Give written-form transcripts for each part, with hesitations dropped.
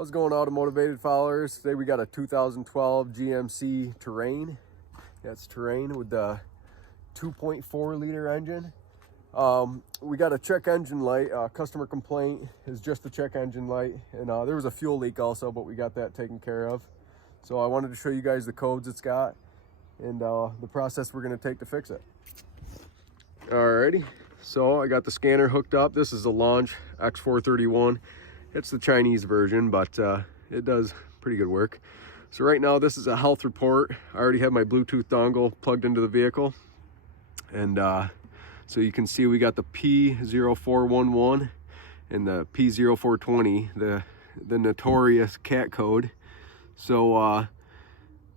How's it going, automotivated followers? Today we got a 2012 GMC Terrain. That's Terrain with the 2.4 liter engine. We got a check engine light. Customer complaint is just the check engine light, and there was a fuel leak also, but we got that taken care of. So I wanted to show you guys the codes it's got and the process we're going to take to fix it. Alrighty, so I got the scanner hooked up. This is a Launch X431. It's the Chinese version, but it does pretty good work. So right now this is a health report. I already have my Bluetooth dongle plugged into the vehicle, and so you can see we got the P0411 and the P0420, the notorious cat code. So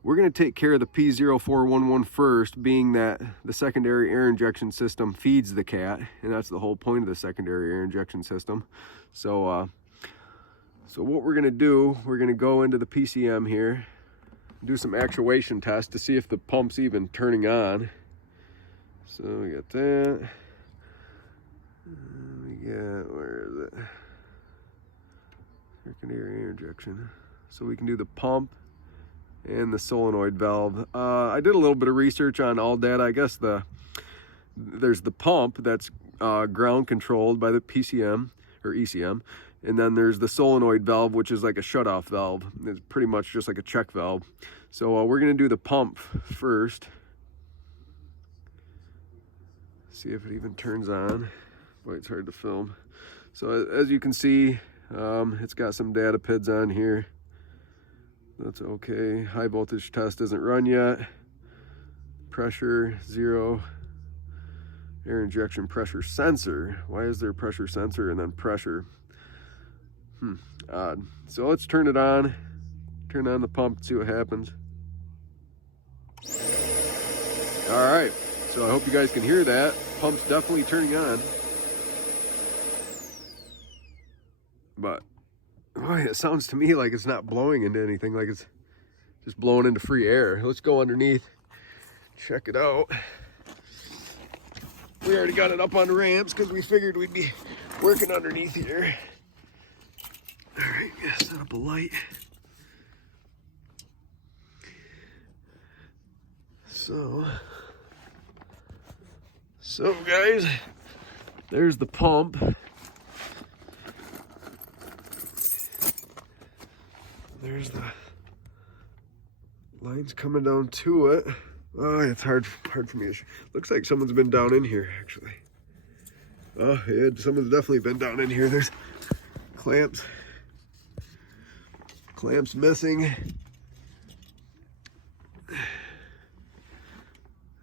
we're going to take care of the P0411 first, being that the secondary air injection system feeds the cat, and that's the whole point of the secondary air injection system. So what we're going to do, we're going to go into the PCM here, do some actuation tests to see if the pump's even turning on. So we got that. We got, where is it? Secondary air injection. So we can do the pump and the solenoid valve. I did a little bit of research on all data. I guess there's the pump that's ground controlled by the PCM or ECM. And then there's the solenoid valve, which is like a shutoff valve. It's pretty much just like a check valve. So we're gonna do the pump first. See if it even turns on. Boy, it's hard to film. So as you can see, it's got some data PIDs on here. That's okay. High voltage test isn't run yet. Pressure 0. Air injection pressure sensor. Why is there pressure sensor and then pressure? Odd. So let's turn it on. Turn on the pump and see what happens. All right. So I hope you guys can hear that. Pump's definitely turning on. But boy, it sounds to me like it's not blowing into anything, like it's just blowing into free air. Let's go underneath, check it out. We already got it up on the ramps because we figured we'd be working underneath here. All right, yeah, set up a light. So guys, there's the pump. There's the lines coming down to it. Oh, it's hard for me to looks like someone's been down in here, actually. Oh, yeah, someone's definitely been down in here. There's clamps missing.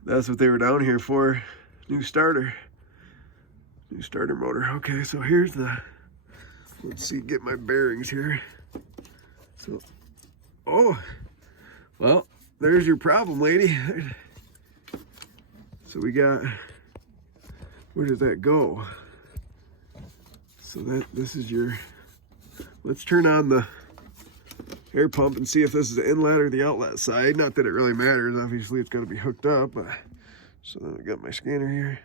That's what they were down here for. New starter motor. Okay, so here's let's see, get my bearings here. So, oh, well, there's your problem, lady. So we got, where does that go? So this is your, let's turn on the air pump and see if this is the inlet or the outlet side. Not that it really matters, obviously it's got to be hooked up, but so then I got my scanner here.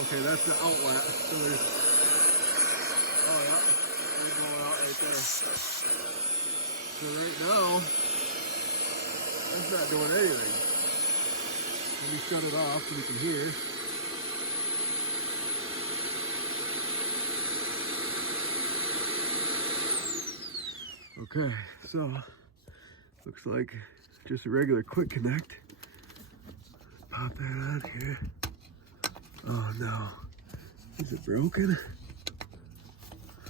Okay, that's the outlet. So there's, oh yeah, it's going out right there. So right now, that's not doing anything. Let me shut it off so we can hear. Okay, so looks like just a regular quick connect. Pop that on here. Oh no, is it broken?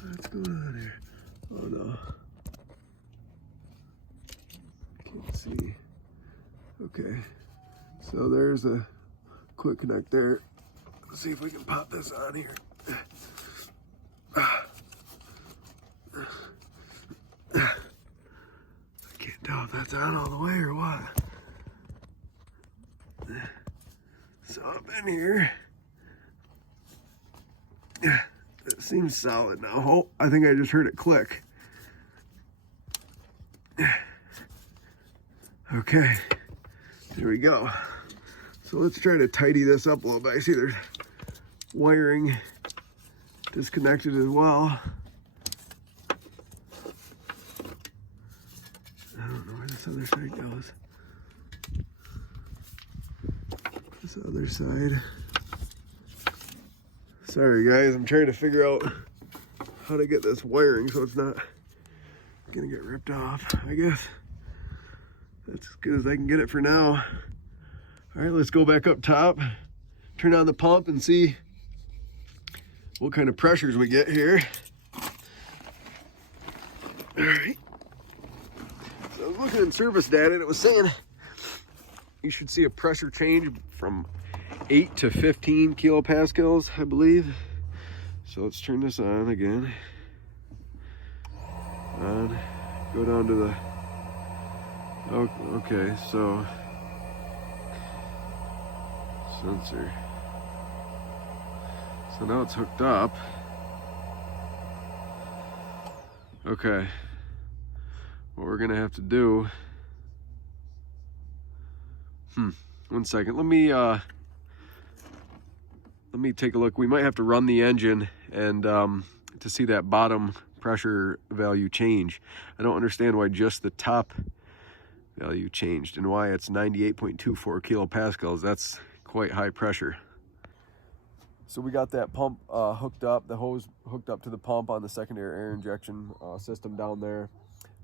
What's going on here? Oh no, can't see. Okay, so there's a quick connect there. Let's see if we can pop this on here. I can't tell if that's on all the way or what. So up in here, it seems solid now. Oh, I think I just heard it click. Okay, here we go. So let's try to tidy this up a little bit. I see there's wiring disconnected as well. I don't know where this other side goes. This other side. Sorry guys, I'm trying to figure out how to get this wiring so it's not gonna get ripped off. I guess that's as good as I can get it for now. All right, let's go back up top, turn on the pump and see what kind of pressures we get here. All right. So I was looking in service data and it was saying you should see a pressure change from 8 to 15 kilopascals, I believe. So let's turn this on again. On, go down to the, oh, okay, so sensor. So now it's hooked up. Okay. What we're gonna have to do, one second. Let me take a look. We might have to run the engine and to see that bottom pressure value change. I don't understand why just the top value changed and why it's 98.24 kilopascals. That's quite high pressure. So we got that pump hooked up, the hose hooked up to the pump on the secondary air injection system down there.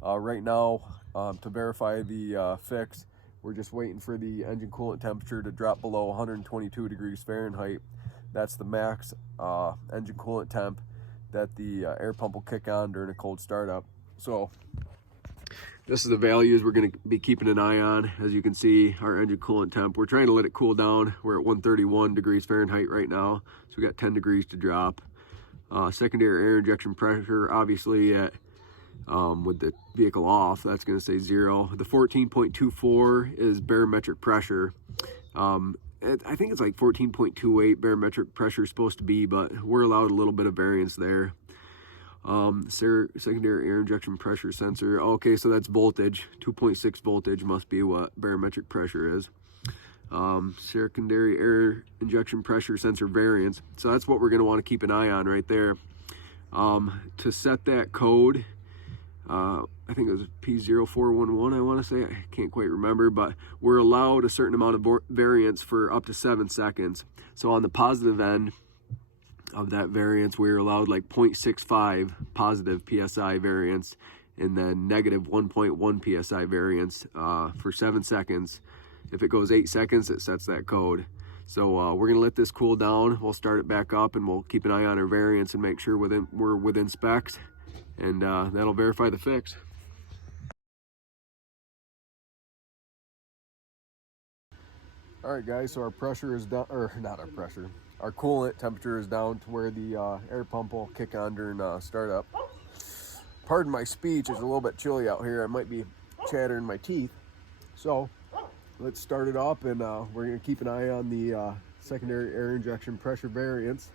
Right now, to verify the fix, we're just waiting for the engine coolant temperature to drop below 122 degrees Fahrenheit. That's the max engine coolant temp that the air pump will kick on during a cold startup. So this is the values we're going to be keeping an eye on. As you can see, our engine coolant temp, we're trying to let it cool down. We're at 131 degrees Fahrenheit right now, so we got 10 degrees to drop. Secondary air injection pressure, obviously at with the vehicle off, that's going to say 0. The 14.24 is barometric pressure. I think it's like 14.28 barometric pressure is supposed to be, but we're allowed a little bit of variance there. Secondary air injection pressure sensor. Okay, so that's voltage. 2.6 voltage must be what barometric pressure is. Secondary air injection pressure sensor variance. So that's what we're going to want to keep an eye on right there. To set that code, I think it was P0411, I want to say. I can't quite remember, but we're allowed a certain amount of variance for up to 7 seconds. So on the positive end of that variance, we're allowed like 0.65 positive PSI variance and then negative 1.1 PSI variance for 7 seconds. If it goes 8 seconds, it sets that code. So we're gonna let this cool down. We'll start it back up and we'll keep an eye on our variance and make sure we're within specs, and that'll verify the fix. All right guys, so our pressure is down, or not our pressure, our coolant temperature is down to where the air pump will kick on during startup. Pardon my speech, it's a little bit chilly out here. I might be chattering my teeth. So let's start it up, and we're gonna keep an eye on the secondary air injection pressure variance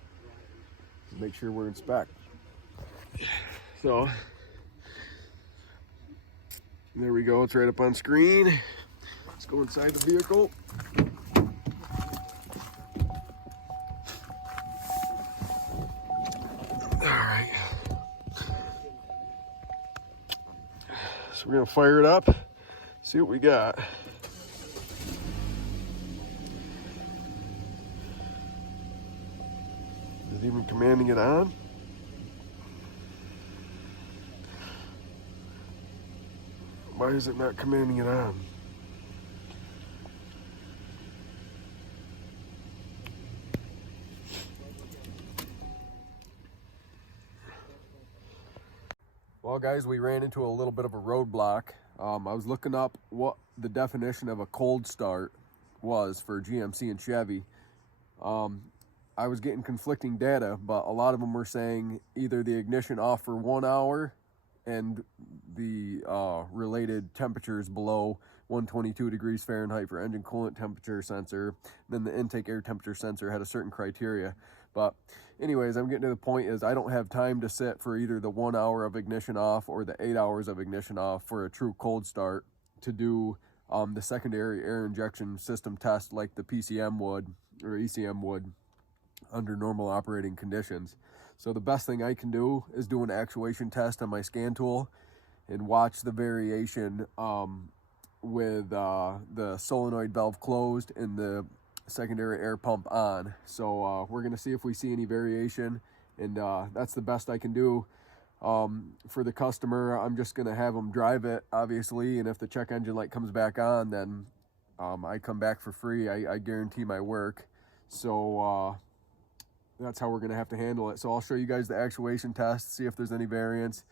to make sure we're in spec. So there we go, it's right up on screen. Let's go inside the vehicle. Alright. So we're gonna fire it up, see what we got. Is it even commanding it on? Why is it not commanding it on? Well guys, we ran into a little bit of a roadblock. I was looking up what the definition of a cold start was for GMC and Chevy. I was getting conflicting data, but a lot of them were saying either the ignition off for 1 hour and the related temperatures below 122 degrees Fahrenheit for engine coolant temperature sensor. Then the intake air temperature sensor had a certain criteria. But anyways, I'm getting to the point is I don't have time to sit for either the 1 hour of ignition off or the 8 hours of ignition off for a true cold start to do the secondary air injection system test like the PCM would or ECM would under normal operating conditions. So the best thing I can do is do an actuation test on my scan tool and watch the variation with the solenoid valve closed and the secondary air pump on. So we're gonna see if we see any variation, and that's the best I can do. For the customer, I'm just gonna have them drive it, obviously, and if the check engine light comes back on, then I come back for free. I guarantee my work. So that's how we're gonna have to handle it. So I'll show you guys the actuation test, see if there's any variance.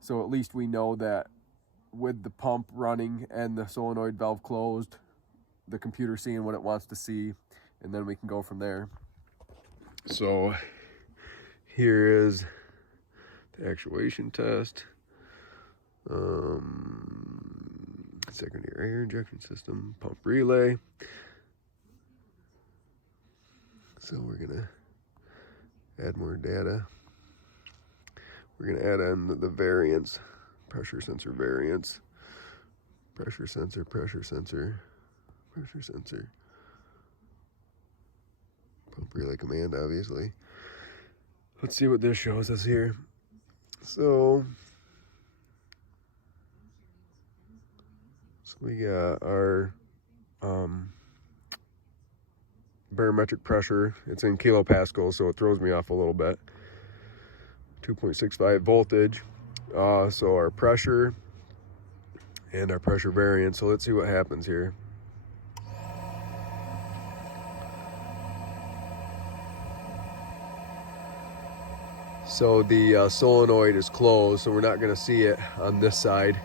So at least we know that with the pump running and the solenoid valve closed, the computer seeing what it wants to see, and then we can go from there. So here is the actuation test. Secondary air injection system, pump relay. So we're gonna add more data. We're gonna add in the variance, pressure sensor variance, pressure sensor, pressure sensor, pressure sensor, pump relay command, obviously. Let's see what this shows us here. So we got our barometric pressure. It's in kilopascals, so it throws me off a little bit. 2.65 voltage. So our pressure and our pressure variance. So let's see what happens here. So the solenoid is closed, so we're not going to see it on this side.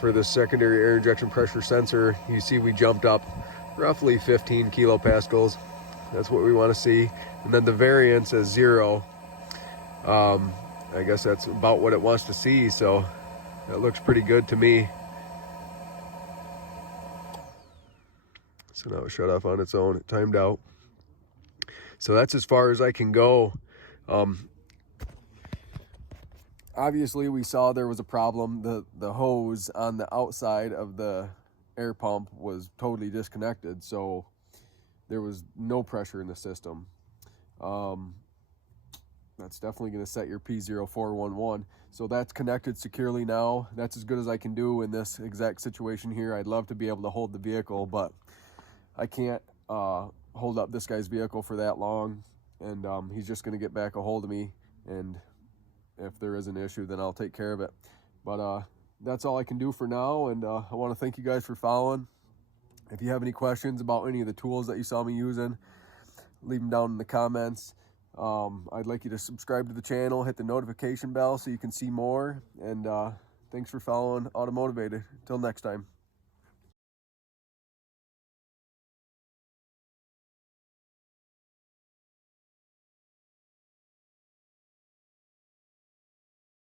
For the secondary air injection pressure sensor, you see we jumped up roughly 15 kilopascals. That's what we want to see. And then the variance is 0. I guess that's about what it wants to see, so that looks pretty good to me. So now it shut off on its own. It timed out. So that's as far as I can go. Obviously we saw there was a problem. The hose on the outside of the air pump was totally disconnected, so there was no pressure in the system. That's definitely going to set your P0411. So that's connected securely now. That's as good as I can do in this exact situation here. I'd love to be able to hold the vehicle, but I can't hold up this guy's vehicle for that long, and he's just going to get back a hold of me, and if there is an issue, then I'll take care of it. But that's all I can do for now, and I want to thank you guys for following. If you have any questions about any of the tools that you saw me using, leave them down in the comments. I'd like you to subscribe to the channel, hit the notification bell so you can see more, and thanks for following Automotivated. Until next time.